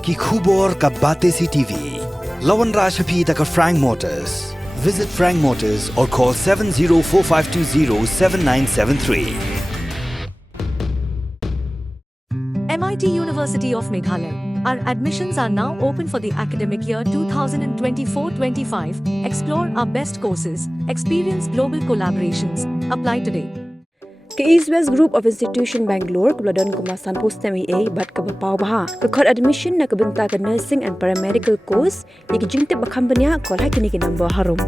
ki khubor ka bate si TV. Lawan Rashaphi taka Frank Motors. Visit Frank Motors or call 7045207973. MIT University of Meghalaya. Our admissions are now open for the academic year 2024-25. Explore our best courses. Experience global collaborations. Apply today. Ke East West Group of Institution Bangalore kebeladon kemasan postemi A bat ke bapau baha ke kod admission na kebenta ke nursing and paramedical course ye ke jingte bakam benya kol ha kini ke number harum.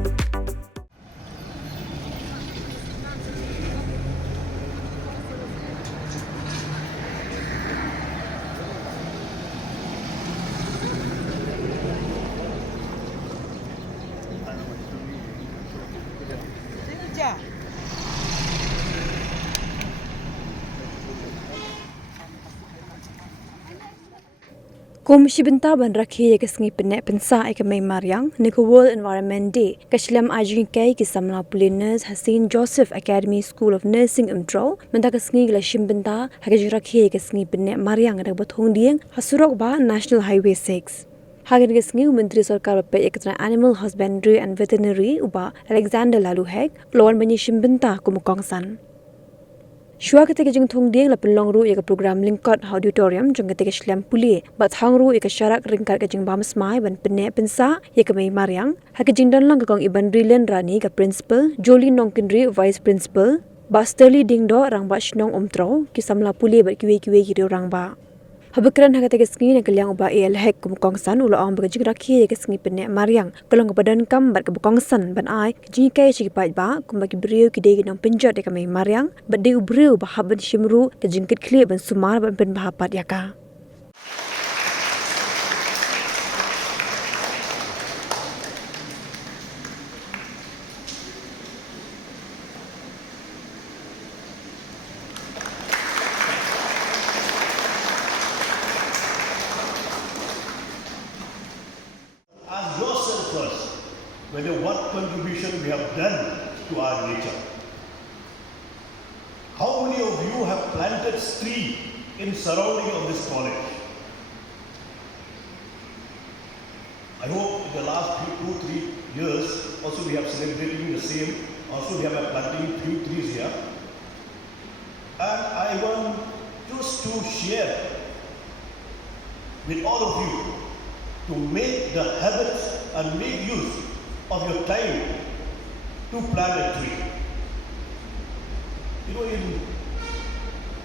Komisi Benta ban rakhi ye kesngi penne pensa ek mai Mariang ne ko World Environment Day kashlam Jingkitkhlieh ki samla puliners Hasin Joseph Academy School of Nursing Umtro menda kesngi la Shim Benta hage rakhi ye kesngi penne Mariang da bathong dieng hasurok ba National Highway 6 hage kesngi Menteri Sarkar pe ektra Animal Husbandry and Veterinary uba Alexander Lalu Hek lawan banyi Shim Benta kumukongsan Shua ketika jeng thong dieng la penlong ru eka program lingkot auditorium jeng ketika shlam puli bat hang ru eka syarak ringkat ke jeng bam smai ban penne pensa ye ke mai Mariang ha ke jeng dan lang kong iban Rilen Rani ka principal Jolie Nongpynjot vice principal Basteli dingdo rang ba shnong umtro ki samla puli bat kiwe ki rang ba Habakran haka tege sngi na kaliang uba el hek kumukong san ulo ang bagajig rakhi ke sngi penne Mariang kalong badan kam bat kabukong san ban ai Jingkitkhlieh chi pai ba kumbagi Briew ki de Nongpynjot de kamai Mariang bat de Briew ba haban Shimru ke Jingkitkhlieh ban sumar ban pen bahapat Ïaka whether what contribution we have done to our nature. How many of you have planted trees in surrounding of this college? I hope in the last 2-3 years also we have celebrating the same. Also we have a planting few trees here. And I want just to share with all of you to make the habit and make use of your time to plant a tree. You know, in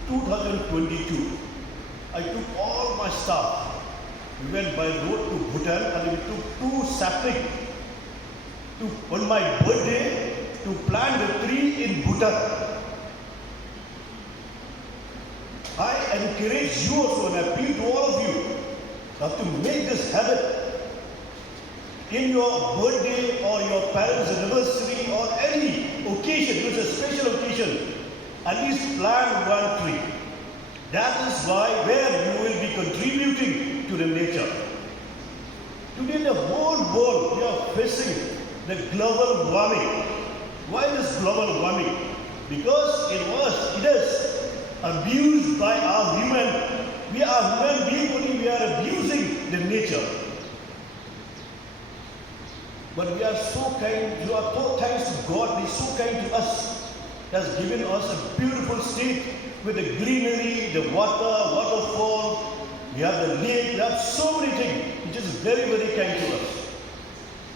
2022, I took all my staff. We went by road to Bhutan and we took 2 saplings on my birthday to plant a tree in Bhutan. I encourage you also and appeal to all of you to make this habit in your birthday or your parents' anniversary or any occasion, it's a special occasion, at least plant 1 tree. That is why where you will be contributing to the nature. Today the whole world we are facing the global warming. Why this global warming? Because it is abused by our human. We are human beings only, we are abusing the nature. But we are so kind, you are so thanks to God, He is so kind to us. He has given us a beautiful state with the greenery, the waterfall, we have the lake, we have so many things which is very, very kind to us.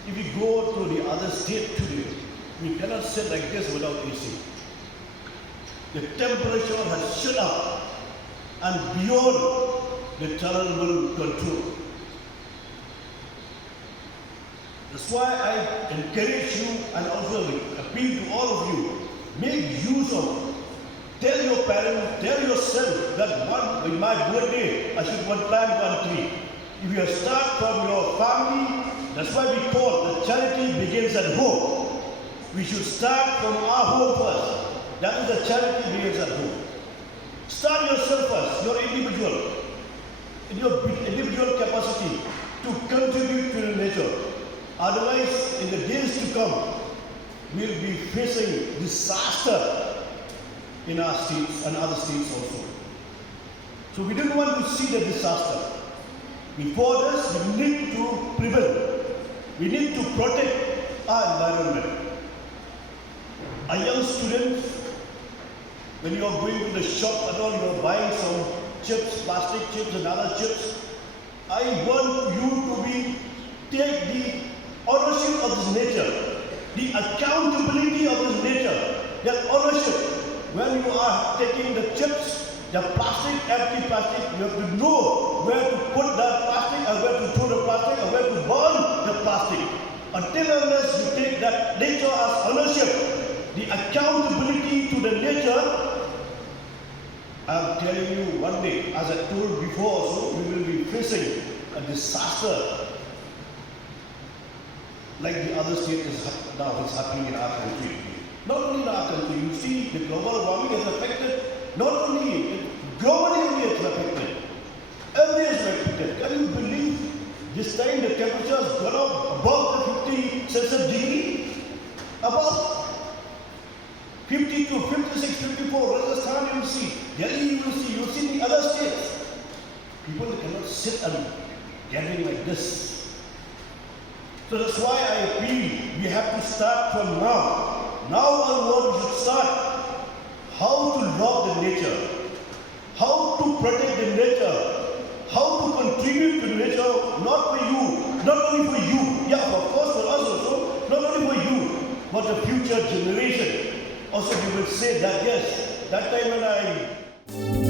If we go to the other state today, we cannot sit like this without AC. The temperature has shot up and beyond the tolerable control. That's why I encourage you and also appeal to all of you, make use of, tell your parents, tell yourself that with my birthday, I should plant 1 tree. If you start from your family, that's why we call the charity begins at home. We should start from our home first. That is the charity begins at home. Start yourself first, your individual, in your individual capacity to contribute to the nature. Otherwise, in the days to come, we will be facing disaster in our states and other states also. So we didn't want to see the disaster. Before this, we need to prevent. We need to protect our environment. Our young students, when you are going to the shop and all, you are buying some chips, plastic chips and other chips, I want you to take the ownership of this nature, the accountability of this nature, that ownership. When you are taking the chips, the plastic, empty plastic, you have to know where to put that plastic and where to throw the plastic and where to burn the plastic. Until unless you take that nature as ownership, the accountability to the nature, I'm telling you one day, as I told before also, we will be facing a disaster like the other state is now is happening in our country. Not only in our country, you see the global warming has affected, not only globally only it's affected. Everywhere is affected. Can you believe this time the temperature has gone up above the 50 Celsius degree? Above 52, 56, 54, Rajasthan you will see, Delhi you will see the other states. People cannot sit and gathering like this. So that's why I appeal, we have to start from now. Now onward we should start how to love the nature, how to protect the nature, how to contribute to nature, not for you, not only for you, yeah, of course for us also, not only for you, but the future generation. Also, we will say that, yes, that time when I